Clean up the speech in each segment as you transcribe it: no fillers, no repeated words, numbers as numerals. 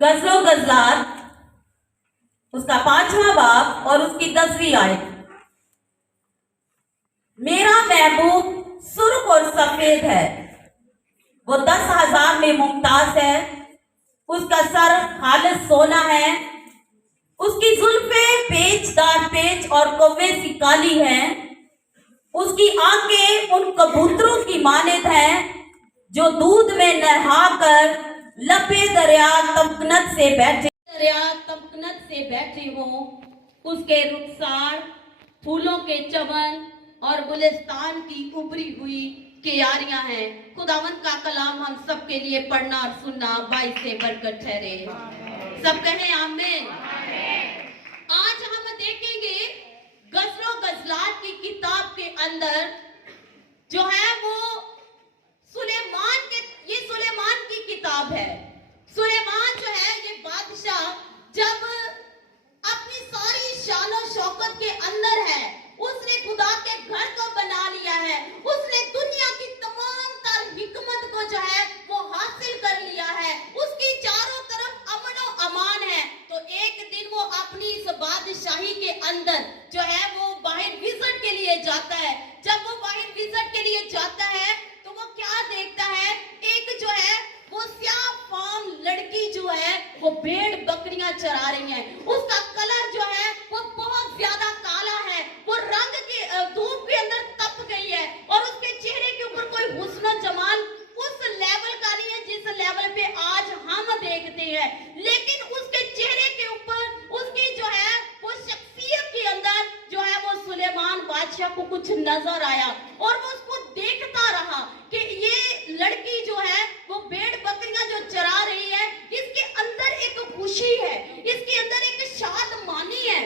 गजलो गजलात, उसका 5वां बाब और उसकी 10वीं आयत। मेरा महबूब सुर्ख और सफेद है, वो 10,000 में मुमताज है। उसका सर खालिस सोना है, उसकी जुल्फे पेचदार पेच और कौवे सी काली है। उसकी आंखें उन कबूतरों की मानिद हैं जो दूध में नहाकर लपे दरिया तमकनत से बैठे हो। उसके रुखसार फूलों के चमन और गुलिस्तान की उभरी हुई क्यारियां हैं। खुदावंद का कलाम हम सबके लिए पढ़ना और सुनना बाई से बरकत ठहरे। सब कहें आमीन। आज हम देखेंगे गजलो गजलात की किताब के अंदर जो है वो ये सुलेमान की किताब है। सुलेमान जो है ये बादशाह जब अपनी सारी शान और शौकत के अंदर है, उसने खुदा के घर को बना लिया है, उसने दुनिया की तमाम तर हिकमत को जो है वो हासिल कर लिया है, उसकी चारों तरफ अमन और अमान है। तो एक दिन वो अपनी इस बादशाही के अंदर जो है वो बाहर विजिट के लिए जाता है। जब वो बाहर विजिट के लिए जाता है तो वो क्या देखता है, एक जो है वो स्याह फाम लड़की जो है वो भेड़ बकरियां चरा रही है। उसका कलर जो है वो बहुत ज्यादा काला है, वो रंग की धूप के अंदर तप गई है और उसके चेहरे के ऊपर कोई हुस्न जमाल उस लेवल का नहीं है जिस लेवल पे आज हम देखते हैं। लेकिन उसके चेहरे के ऊपर उसकी जो है वो शख्सियत के अंदर जो है वो सुलेमान बादशाह को कुछ नजर आया और वो उसको देखता रहा कि ये लड़की जो है वो भेड़ बकरियां जो चरा रही है, इसके अंदर एक खुशी है, इसके अंदर एक शादमानी है।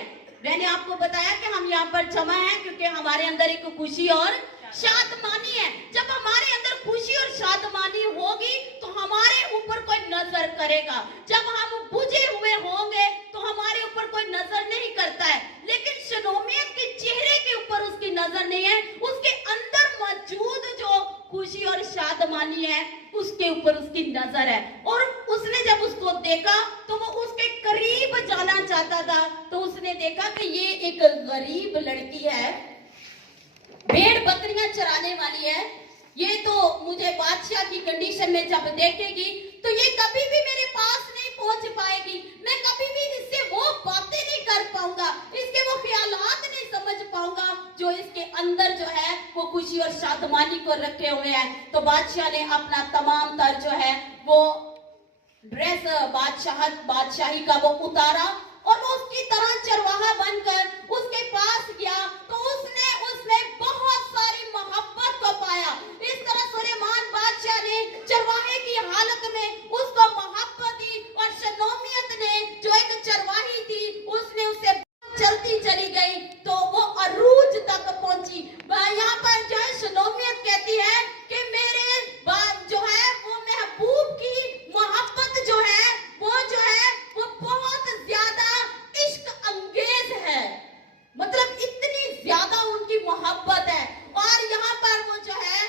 मैंने आपको बताया कि हम यहाँ पर जमा हैं क्योंकि हमारे अंदर एक खुशी और शादमानी है। जब हमारे अंदर खुशी और शादमानी होगी तो हमारे ऊपर कोई नजर करेगा। जब हम बुझे हुए होंगे तो हमारे ऊपर कोई नजर नहीं करता है। लेकिन शलोमियत के चेहरे के ऊपर उसकी नजर नहीं है, उसके अंदर मौजूद जो खुशी और शादमानी है उसके ऊपर उसकी नजर है। और उसने जब उसको देखा तो वो उसके करीब जाना चाहता था, तो उसने देखा कि ये एक गरीब लड़की है, भेड़ बकरियां चराने वाली है। ये तो मुझे बादशाह की कंडीशन में जब देखेगी तो ये कभी भी मेरे पास नहीं पहुंच पाएगी, मैं कभी भी इससे वो बातें नहीं कर पाऊंगा, इसके वो ख्यालात नहीं समझ पाऊंगा जो इसके अंदर जो है वो खुशी और शादमानी को रखे हुए हैं। तो बादशाह ने अपना तमाम तर जो है वो ड्रेस बादशाही का वो उतारा और वो उसकी तरह चरवाहा बनकर उसके पास गया। तो उसने बहुत सारी मोहब्बत को पाया। इस तरह सुलेमान बादशाह ने चरवाहे की हालत में उसको मोहब्बत दी और शलोमियत ने जो एक चरवाही थी उसने उसे चलती चली गई तो वो अरूज तक पहुंची। यहाँ पर जो है शलोमियत कहती है कि मेरे जो है वो महबूब की मोहब्बत जो है वो बहुत ज्यादा इश्क अंगेज है, मतलब इतनी ज्यादा उनकी मोहब्बत है। और यहाँ पर वो जो है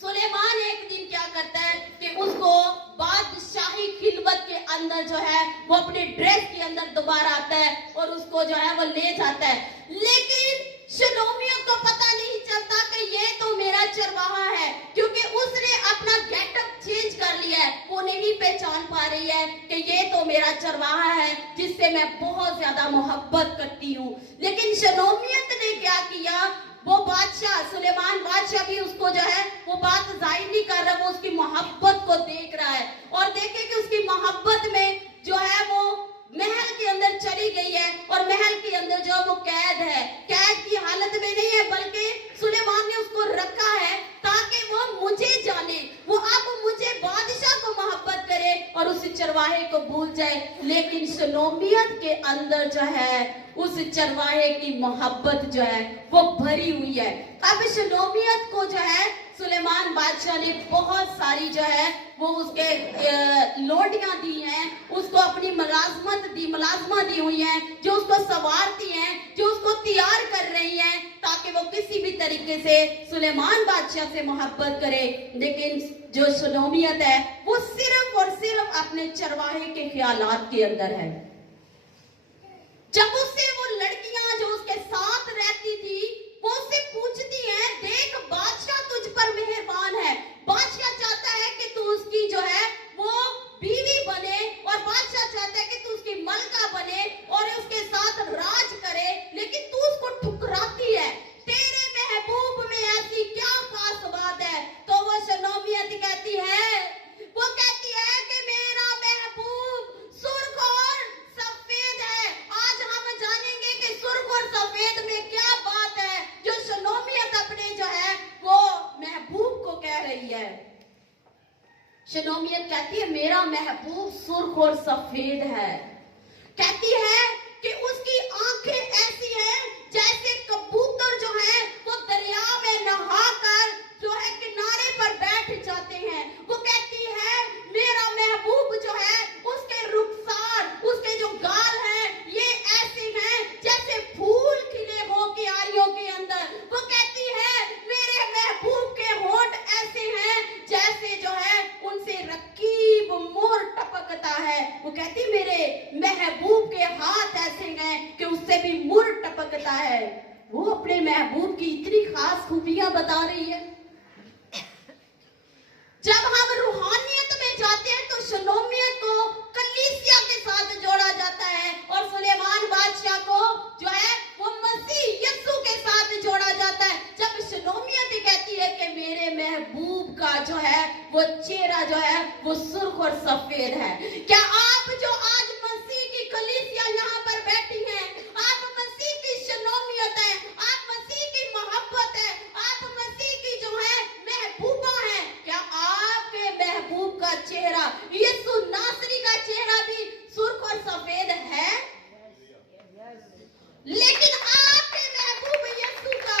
सुलेमान एक दिन क्या करता है कि उसको बादशाही खिलवत के अंदर जो है वो अपने ड्रेस के अंदर दोबारा आता है और उसको जो है वो ले जाता है। लेकिन शलोमियत को पता नहीं चलता कि ये तो मेरा चरवाहा है, क्योंकि उसने अपना गेटअप चेंज कर लिया है। वो नहीं पहचान पा रही है कि ये तो मेरा चरवाहा है जिससे मैं बहुत ज्यादा मोहब्बत करती हूँ। लेकिन शलोमियत ने क्या किया, वो बादशाह सुलेमान बादशाह भी उसको जो है वो बात जाहिर नहीं कर रहा, वो उसकी मोहब्बत को देख रहा है और देखे कि उसकी मोहब्बत में जो है वो महल के अंदर चली गई है और महल के अंदर जो वो कैद है, कैद की हालत में नहीं है, बल्कि सुलेमान ने उसको रखा है ताकि वो मुझे जाने, वो अब मुझे बादशाह को मोहब्बत करे और उस चरवाहे को भूल जाए। लेकिन शलोमियत के अंदर जो है उस चरवाहे की मोहब्बत जो है वो भरी हुई है। अब शलोमियत को जो है सुलेमान बादशाह ने बहुत सारी जो है वो उसके लोटियां दी हैं, उसको अपनी मुलाजमा दी हुई हैं जो उसको संवारती हैं, जो उसको तैयार कर रही हैं ताकि वो किसी भी तरीके से सुलेमान बादशाह से मोहब्बत करे। लेकिन जो शलोमियत है वो सिर्फ और सिर्फ अपने चरवाहे के ख्यालात के अंदर है। जब उससे वो लड़कियां जो उसके साथ रहती थी वो उससे पूछती हैं, देख बादशाह तुझ पर मेहरबान है, बादशाह चाहता है कि तू उसकी जो है वो बीवी बने और बादशाह चाहता है कि तू उसकी मलका बने और उसके साथ राज करे, लेकिन तू उसको ठुकराती है, तेरे महबूब में ऐसी क्या खास बात है? तो वो शनोमियत कहती है, वो कहती है कि मेरा महबूब सुर्ख और सफेद है। आज हम जानेंगे कि सुर्ख और सफेद में क्या बात है जो शनोमियत अपने जो है वो महबूब को कह रही है। शनोमियत कहती है मेरा महबूब सुर्ख और सफेद है। कहती है कि उसकी आंखें ऐसी हैं जैसे कबूतर जो है वो दरिया में नहाकर जो है किनारे पर बैठ जाते हैं। वो कहती है मेरा महबूब जो है उसके रुखसार, उसके जो गाल हैं ये ऐसे हैं जैसे फूल खिले हो क्यारियों के अंदर। वो कहती है मेरे महबूब के होंठ ऐसे हैं जैसे जो है उनसे रकीब मोहर टपकता है। वो कहती मेरे महबूब के हाथ ऐसे हैं कि उससे भी मुर टपकता है। वो अपने महबूब की इतनी खास खूबियां बता रही है। जब हम रूहानियत में जाते हैं तो शलोमियत को कलीसिया के साथ जोड़ा जाता है और सुलेमान बादशाह को जो है वो मसीह यीशु के साथ जोड़ा जाता है। जब शलोमियत कहती है कि मेरे महबूब का जो है वो चेहरा जो है वो सुर्ख और सफेद है। क्या आप जो आज मसीह की कलीसिया यहाँ पर बैठी हैं, आप मसीह की शलोमियत है, आप मसीह की मोहब्बत है, आप मसीह की जो है महबूबा है। क्या आपके महबूब का चेहरा यीशु नासरी का चेहरा भी सुर्ख और सफेद है? लेकिन आपके महबूब यीशु का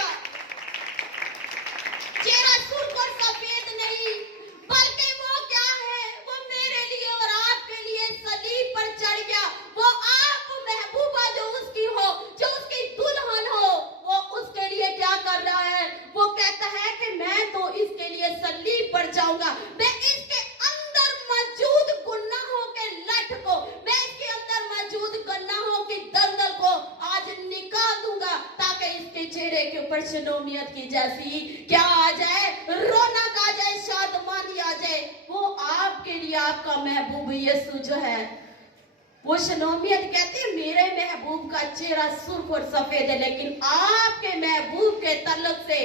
चेहरा सुर्ख और सफेद नहीं, बल्कि वो क्या है, वो मेरे लिए और आपके लिए सलीब पर चढ़ गया। वो आप महबूबा जो उसकी हो, जो उसकी दुल्हन हो, वो उसके लिए क्या कर रहा है? वो कहता है कि मैं तो इसके लिए सलीब पर जाऊंगा, मैं इसके अंदर मौजूद गुनाहों के लठ को, मैं इसके अंदर मौजूद गुनाहों की दलदल को आज निकाल दूंगा ताकि इसके चेहरे के ऊपर शनोमियत की जैसी क्या आ जाए, रौनक आ जाए, शादमानी आ जाए। वो आपके लिए आपका महबूब यीशु जो है वो शनोमियत कहती है मेरे महबूब का चेहरा सुर्ख और सफेद है, लेकिन आपके महबूब के तल्लुक से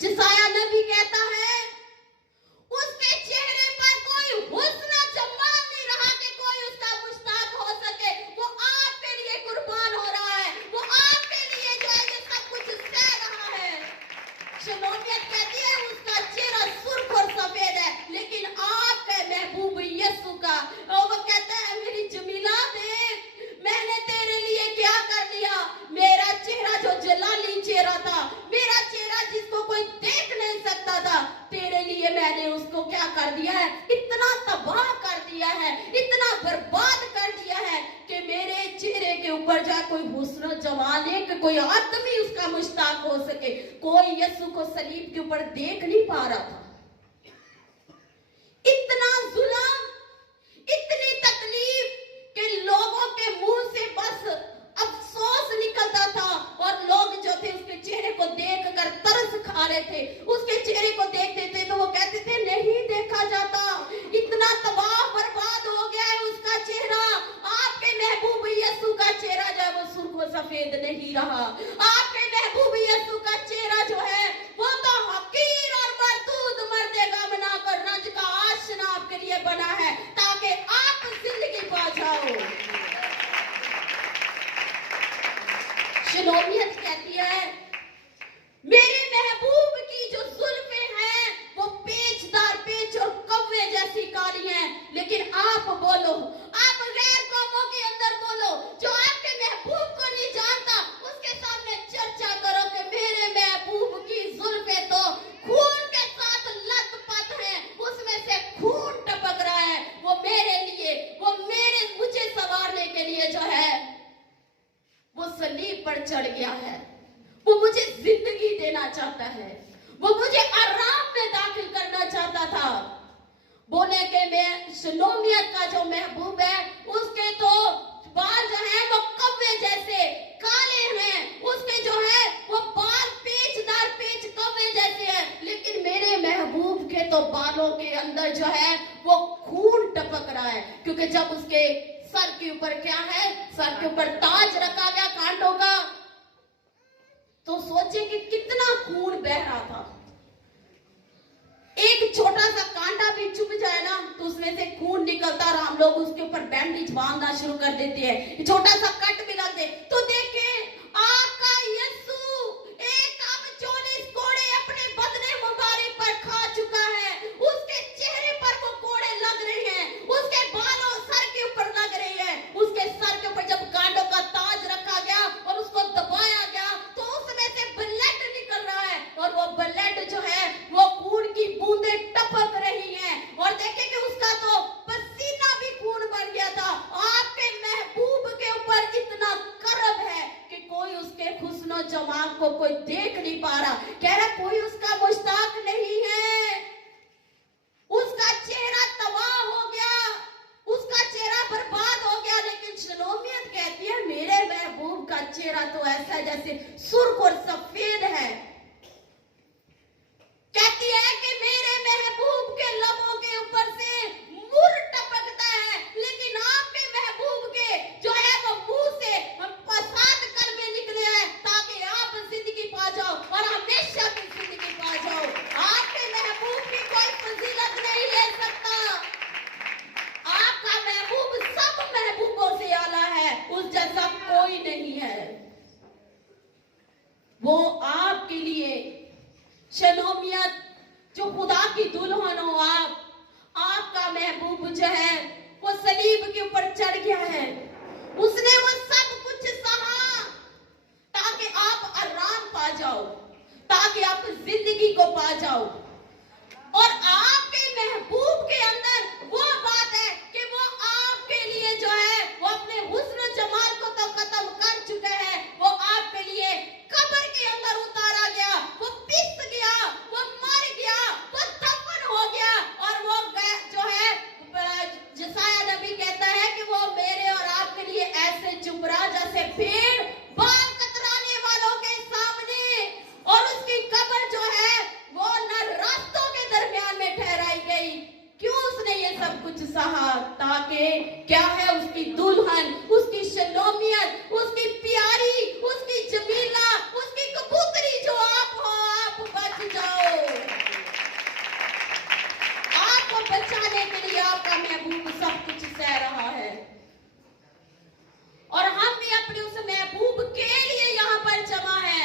जिसाया नबी कहता है उसके चेहरे पर कोई हुस्न जमाल नहीं रहा कि कोई उसका मुश्ताक हो सके। वो आपके लिए कुर्बान हो रहा है, वो आपके लिए जो है ये सब कुछ सह रहा है। शलोमियत कहती है उसका चेहरा सुर्ख और सफेद है, लेकिन आपके महबूब यीशु का वो कहता है मेरी जमीला देख मैंने तेरे लिए क्या कर दिया। मेरा चेहरा जो जलाली चेहरा था, मेरा चेहरा जिसको कोई देख नहीं सकता था, तेरे लिए मैंने उसको क्या कर दिया है, इतना तबाह कर दिया है, इतना बर्बाद कर दिया है कि मेरे चेहरे के ऊपर जा कोई हुस्न जमाने कि कोई आदमी उसका मुश्ताक हो सके। कोई यीशु को सलीब के ऊपर देख नहीं पा रहा था। इतना जुल्म, इतनी तकलीफ कि लोगों के मुंह से बस अफसोस निकलता था और लोग जो थे उसके चेहरे को देखकर तरस खा रहे थे। उसके चेहरे को देखते थे तो वो कहते थे नहीं देखा जाता, इतना तबाह बर्बाद हो गया है उसका चेहरा। आपके महबूब यीशु का चेहरा जो है वो सुर्ख और सफेद नहीं रहा। आपके महबूब यीशु का चेहरा जो है वो तो हकीर और मरदूद शलोमियत का जो महबूब है उसके तो बाल जो है वो कव्वे जैसे काले हैं, उसके जो है वो बाल पेचदार पेच कव्वे जैसे हैं, लेकिन मेरे महबूब के तो बालों के अंदर जो है वो खून टपक रहा है, क्योंकि जब उसके सर के ऊपर क्या है, सर के ऊपर ताज रखा गया कांटों का, तो सोचिए कि कितना खून बह रहा था। एक छोटा सा कांटा भी चुभ जाए ना तो उसमें से खून निकलता और हम लोग उसके ऊपर बैंडेज बांधना शुरू कर देते हैं, छोटा सा कट भी लग दे तो देखे आपका यीशु एक अब 40 कोड़े अपने बदने मुबारक पर खा चुका है, उसके चेहरे पर वो कोड़े लग रहे हैं, उसके बालों सर के ऊपर लग रहे हैं, उसके सर के ऊपर जब कांटों का ताज रखा गया और उसको दबाया गया तो उसमें से ब्लड निकल रहा है और वो ब्लड जो है वो खून की बूंदे टपक रही हैं और देखे कि उसका तो पसीना भी खून बन गया था। आपके महबूब के ऊपर इतना करब है कि कोई उसके हुस्नो जमाल को कोई देख नहीं पा रहा, कह रहा कोई उसका मुश्ताक नहीं है, उसका चेहरा तबाह हो गया, उसका चेहरा बर्बाद हो गया। लेकिन शलोमियत कहती है मेरे महबूब का चेहरा तो ऐसा जैसे सुर्ख और सफेद है, कहती है कि मेरे महबूब के लबों के ऊपर से मुर टपकता है, लेकिन आपके महबूब के जो है वो मुंह से 7 कलमे निकले हैं ताकि आप जिंदगी पा जाओ और हमेशा की जिंदगी पा जाओ। आपके महबूब की कोई फजीलत नहीं ले सकता, आपका महबूब सब महबूबों से आला है, उस जैसा कोई नहीं है। वो आपके लिए शलोमियत जो खुदा की दुल्हन हो, आपका महबूब जो है वो सलीब के ऊपर चढ़ गया है, उसने वो सब कुछ सहा ताकि आप आराम पा जाओ, ताकि आप जिंदगी को पा जाओ। और आपके महबूब के अंदर वो बात है कि वो आपके लिए जो है वो अपने हुस्न जमाल को तो खत्म कर चुके हैं, वो आपके लिए कब्र के अंदर उतारा गया, वो पिस गया, वो मर गया, वो दफन हो गया और वो जो है यशायाह नबी कहता है कि वो मेरे और आपके लिए ऐसे चुप रहा जैसे पेड़ बाल कतराने वालों के सामने, और उसकी कब्र जो है वो न रास्तों के दरमियान में ठहराई गई। क्यों उसने ये सब कुछ सहा? ताकि क्या है उसकी दुल्हन, उसकी शलोमियत, उसकी प्यारी, उसकी जमीला, उसकी कबूतरी जो आप हो, आप बच जाओ। आपको बचाने के लिए आपका महबूब सब कुछ सह रहा है और हम भी अपने उस महबूब के लिए यहाँ पर जमा है।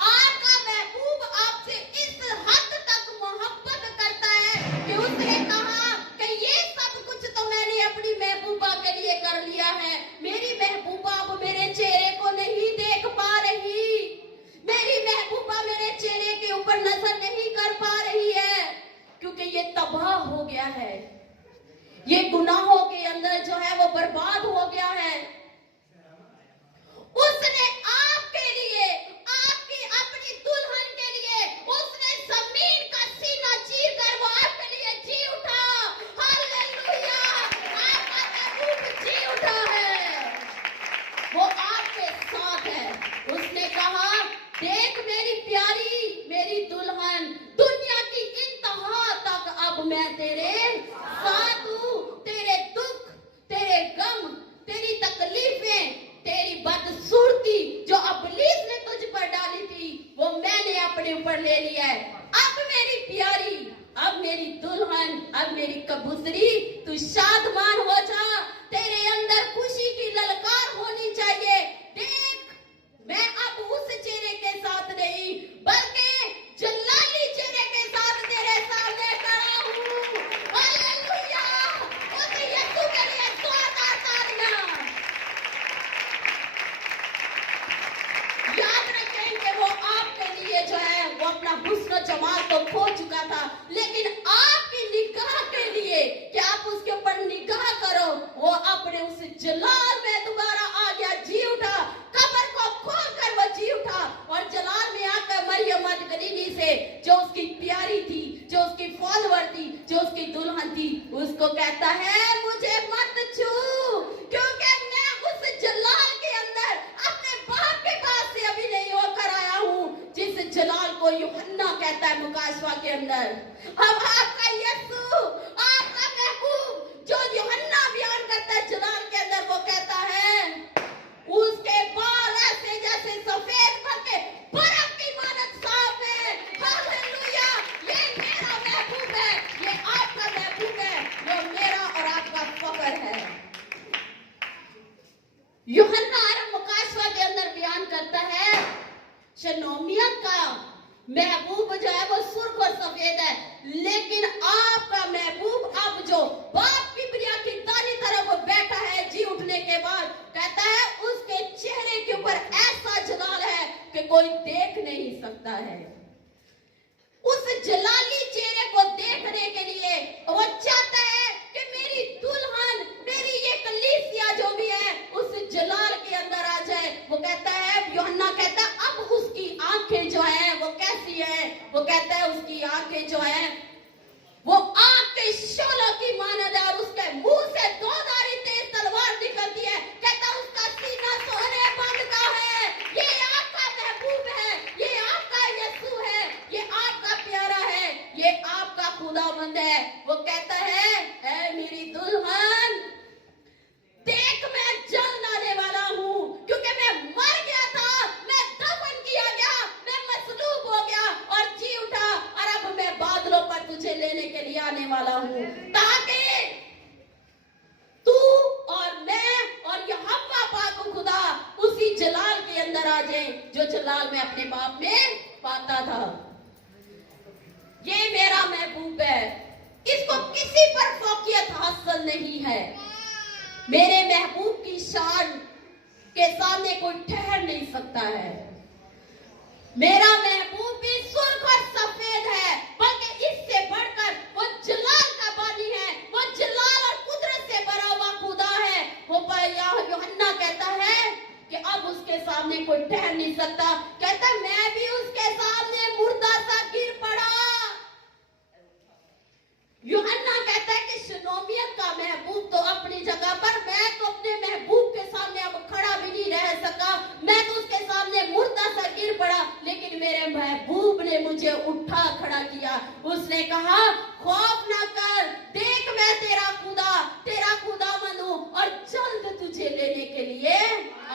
आपका महबूब आपसे इस हद तक मोहब्बत करता है कि उसने कहा कि ये सब कुछ तो मैंने अपनी महबूबा के लिए कर लिया है, मेरी महबूबा अब मेरे चेहरे को नहीं देख पा रही, मेरी महबूबा मेरे चेहरे के ऊपर नजर नहीं कर पा रही है, क्योंकि ये तबाह हो गया है, ये गुनाहों के अंदर जो है वो बर्बाद हो गया है। उसने आपके लिए, आपकी अपनी दुल्हन के लिए उसने जमीन का सीना चीर कर वो आपके लिए जी उठा। हालेलुया! आपका महबूब जी उठा है, वो आपके साथ है। उसने कहा देख मेरी प्यारी, मेरी दुल्हन, दुनिया की इंतहा तक अब मैं तेरे साथ हूं, तेरे दुख, तेरे गम, तेरी तकलीफें, तेरी बदसूरती जो इब्लीस ने तुझ पर डाली थी वो मैंने अपने ऊपर ले लिया है। अब मेरी प्यारी, अब मेरी दुल्हन, अब मेरी कबूतरी, तू शादमान हो जा, तेरे अंदर खुशी की ललकार होनी चाहिए। देख मैं अब उस चेहरे के साथ नहीं बल्कि जलाली चेहरे के साथ तेरे सामने खड़ा हूँ। हालेलुया! उस यीशु के लिए जोरदार तालियां। याद रखें कि वो आपके लिए जो है वो अपना हुस्न जमाल तो खो चुका था, लेकिन आपकी निगाह के लिए कि आप उसके ऊपर निगाह करो उसको कहता है मुझे मत छू, क्योंकि मैं उस जलाल के अंदर अपने बाप के पास से अभी नहीं होकर आया हूं, जिस जलाल को यूहन्ना कहता है मुकाशवा के अंदर। अब आपका यीशु, आपका महबूब जो यूहन्ना बयान करता है जलाल के अंदर, वो कहता है उसके बाल ऐसे जैसे सफेद बनके बर्फ की मानद साफ है। हालेलुया, ये मेरा महबूब है, ये आपका महबूब है, वो मेरा और आपका फख्र है। यूहन्ना मुकाशवा के अंदर बयान करता है शनोमियत का महबूब जो है वो सुर्ख और सफेद है, लेकिन आपका महबूब अब जो बाप की प्रिया की दाहिनी तरफ वो बैठा है जी उठने के बाद, कहता है उसके चेहरे के ऊपर ऐसा जलाल है कि कोई देख नहीं सकता है। उस जलाली चेहरे को देखने के लिए वो चाहता है कि मेरी दुल्हन, मेरी ये कलीसिया जो भी है उस जलाल के अंदर आ जाए। वो कहता है, यूहन्ना कहता है अब उसकी आंखें जो है वो कैसी है, वो कहता है उसकी आंखें जो है वो आंख के शोलों की मानद है और उसके मुंह से दो धारी तेज तलवार निकलती है। कहता उसका सीना सोने बंद का है। ये आपका महबूब है, ये आपका यीशु है, ये आपका प्यारा है, ये आपका खुदावंद है। वो कहता है ऐ मेरी दुल्हन देख, मैं जल आने वाला हूँ, क्योंकि मैं मर गया था, मैं दफन किया गया, मैं मसलूब हो गया और जी उठा, और अब मैं बादलों पर तुझे लेने के लिए आने वाला हूँ, ताकि तू और मैं और यहोवा पाक खुदा उसी जलाल के अंदर आ जाए जो जलाल मैं अपने बाप में पाता था। ये मेरा महबूब है, इसको किसी पर फौकियत हासिल नहीं है। मेरे महबूब की शान के सामने कोई ठहर नहीं सकता है। मेरा महबूब भी सुर्ख और सफेद है, बल्कि इससे बढ़कर वो जलाल का बानी है, वो जलाल और कुदरत से भरा हुआ खुदा है। वो यूहन्ना कहता है कि अब उसके सामने कोई ठहर नहीं सकता। कहता मैं भी उसके सामने मुर्दा सा गिर पड़ा। यूहन्ना कहता है कि शनोमियत का महबूब तो अपनी जगह पर, मैं तो अपने महबूब के सामने अब खड़ा भी नहीं रह सका, मैं तो उसके सामने मुर्दा सा गिर पड़ा, लेकिन मेरे महबूब ने मुझे उठा खड़ा किया। उसने कहा खौफ ना कर, देख मैं तेरा खुदावंद हूं और जल्द तुझे लेने के लिए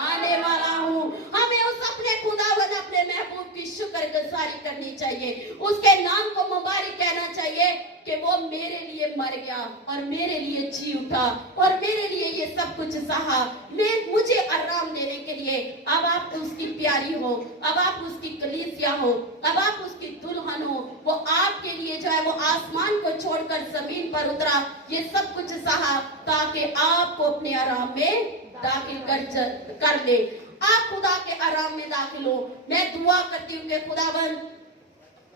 आने वाला हूं। हमें उस अपने खुदावंद, अपने महबूब की शुक्रगुजारी करनी चाहिए, उसके नाम को मुबारक कहना चाहिए कि वो मेरे लिए मर गया और मेरे लिए जी उठा और मेरे लिए ये सब कुछ सहा, मुझे आराम देने के लिए। अब आप उसकी प्यारी हो, अब आप उसकी कलीसिया हो, अब आप उसकी दुल्हन हो। वो आपके लिए जो है वो आसमान को छोड़कर जमीन पर उतरा, ये सब कुछ सहा ताकि आपको अपने आराम में दाखिल कर ले। आप खुदा के आराम में दाखिल हो। मैं दुआ करती हूँ कि खुदावंद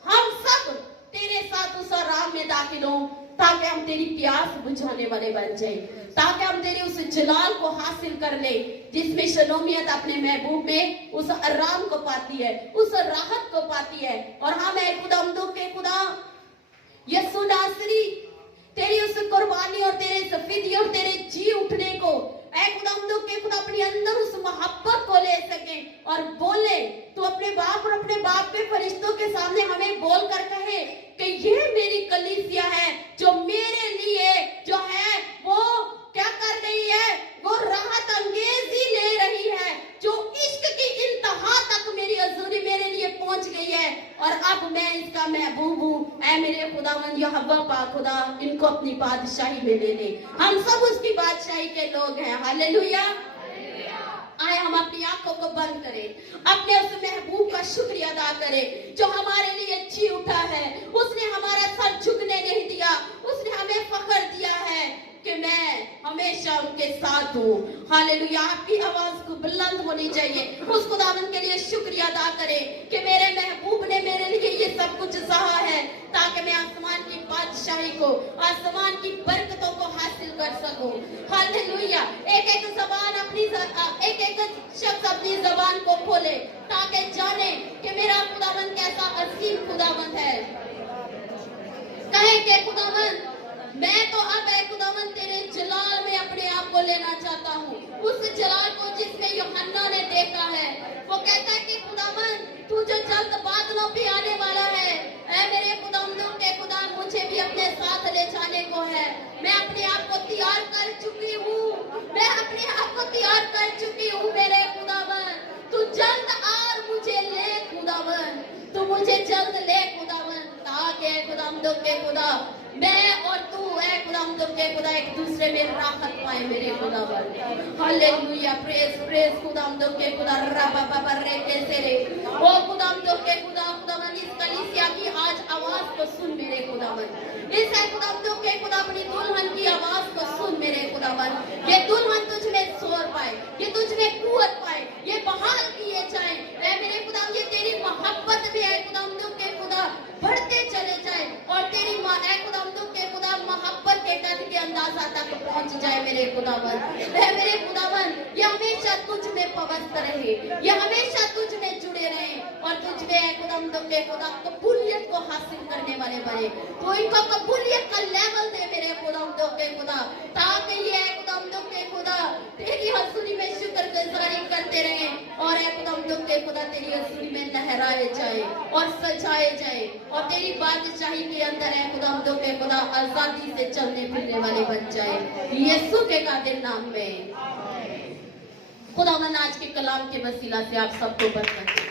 हम सब तेरे साथ उस आराम में दाखिल हो, ताकि हम तेरी प्यास बुझाने वाले बन जाए, ताकि हम तेरे उस जलाल को हासिल कर ले जिसमें शनोमियत अपने महबूब में उस आराम को पाती है, उस राहत को पाती है। और हम खुदावंदों के खुदा यीशु नासरी तेरी उस कुर्बानी और तेरे सफीदी और तेरे जी उठने को खुदावंदों के खुदा अपने अंदर उस मोहब्बत को ले सके और बोले तो अपने बाप और अपने बाप के फरिश्तों के सामने हमें बोल कर कहे कि ये मेरी कलीसिया है जो मेरे लिए जो है वो क्या कर रही है, वो राहत अंगेजी ले रही है, जो इश्क की इंतहा तक मेरी हजूरी मेरे लिए पहुंच गई है। और अब मैं इसका महबूब हूँ। ऐ मेरे खुदावंद यहोवा पाक खुदा, इनको अपनी बादशाही में ले ले। हम सब उसकी बादशाही के लोग हैं। हालेलुया। आए हम अपनी आंखों को बंद करें, अपने उस महबूब का शुक्रिया अदा करें जो हमारे लिए जी उठा है। उसने हमारा सर झुकने नहीं दिया, उसने हमें फख्र दिया है कि मैं हमेशा उनके साथ हूँ। हालेलुया। आपकी आवाज को बुलंद होनी चाहिए। उस खुदावंद के लिए शुक्रिया अदा करें कि मेरे महबूब ने मेरे लिए ये सब कुछ सहा है, ताकि मैं आसमान की बादशाही को, आसमान की बरकतों को हासिल कर सकूं। हालेलुया। एक एक शख्स अपनी जबान को खोले ताकि जाने कि मेरा खुदावंद कैसा अजीम खुदावंद है। कहे कि खुदावंद मैं तो अब एक खुदावन तेरे जलाल में अपने आप को लेना चाहता हूँ, उस जलाल को जिसमें यूहन्ना ने देखा है। वो कहता है कि खुदावन तू जो जल्द बादलों पे आने वाला है, ऐ मेरे खुदावंदों के खुदा मुझे भी अपने साथ ले जाने को है। मैं अपने आप को तैयार कर चुकी हूँ, मैं अपने आप को तैयार कर चुकी हूँ मेरे खुदावन। तू जल्द आ और मुझे ले खुदावन, तू मुझे जल्द ले खुदावन, ताकि खुदावंदों के खुदा मैं और तू है खुदावंदों के खुदा एक दूसरे में राहत पाए मेरे खुदावन। हालेलुया, प्रेज प्रेज खुदावंदों के खुदा रबा बाबा रे कैसे रे ओ खुदावंदों के खुदा खुदावन इस कलीसिया की आज आवाज को सुन मेरे खुदावन, इस है खुदावंदों के खुदा अपनी दुल्हन की आवाज को सुन मेरे खुदावन। ये दुल्हन तुझ में शोर पाए, ये तुझ में कुवत पाए, ये बहाल किए जाए ऐ मेरे खुदा, ये तेरी मोहब्बत भी है खुदावंदों के खुदा बढ़ते चले जाए और तेरी ऐ खुदावंदों के खुदा मोहब्बत के कद के अंदाजा तक पहुंच जाए मेरे खुदावन। ऐ मेरे खुदावन ये हमेशा तुझ में पवित्र रहे, ये हमेशा तुझ में जुड़े रहे और तुझ में ऐ खुदावंदों के खुदा कबूलियत को हासिल करने वाले बने। तो इनको कबूलियत का लेवल दे मेरे खुदावंदों के खुदा, ताकि ये ऐ खुदावंदों के खुदा तेरी हजूरी में शुक्रगुजारी करते रहे और ऐ खुदावंदों के खुदा तेरी हजूरी में लहराए जाए और सजाए जाए और तेरी बादशाही के अंदर है खुदावंदों के खुदा आजादी से चलने फिरने वाले बन जाए यीशु के कादिर नाम में। खुदावन आज के कलाम के वसीला से आप सबको बरकत दे।